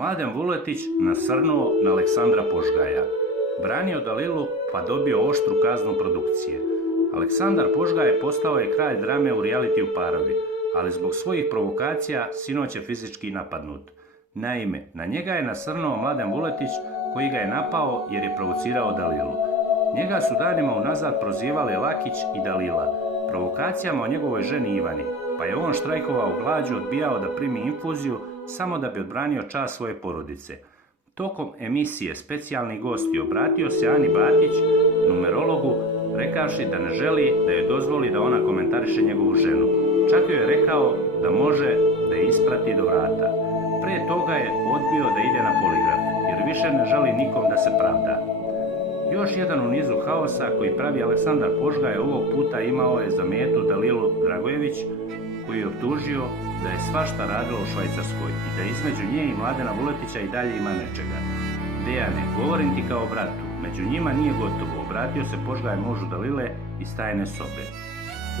Mladen Vuletić nasrnuo na Aleksandra Požgaja. Branio Dalilu pa dobio oštru kaznu produkcije. Aleksandar Požgaj postao je kralj drame u realitiju Parovi, ali zbog svojih provokacija sinoć je fizički napadnut. Naime, na njega je nasrnuo Mladen Vuletić koji ga je napao jer je provocirao Dalilu. Njega su danima unazad prozivali Lakić i Dalila provokacijama o njegovoj ženi Ivani, pa je on štrajkovao glađu, odbijao da primi infuziju samo da bi odbranio čast svoje porodice. Tokom emisije specijalni gosti obratio se Ani Batić, numerologu, rekavši da ne želi da joj dozvoli da ona komentariše njegovu ženu. Čak joj je rekao da može da je isprati do vrata. Pre toga je odbio da ide na poligraf, jer više ne želi nikom da se pravda. Još jedan u nizu haosa koji pravi Aleksandar Požgaj ovog puta imao je za metu Dalilu Dragojević, koji je optužio da je svašta radila u Švajcarskoj i da između nje i Mladena Vuletića i dalje ima nečega. Dejane, govorim ti kao bratu, među njima nije gotovo, obratio se Požgaj mužu Dalile iz tajne sobe.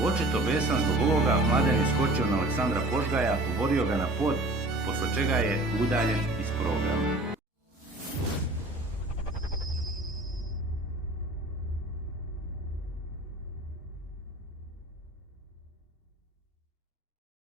Očito besan zbog ovoga, Mladen je skočio na Aleksandra Požgaja, uborio ga na pod, posle čega je udaljen iz programa.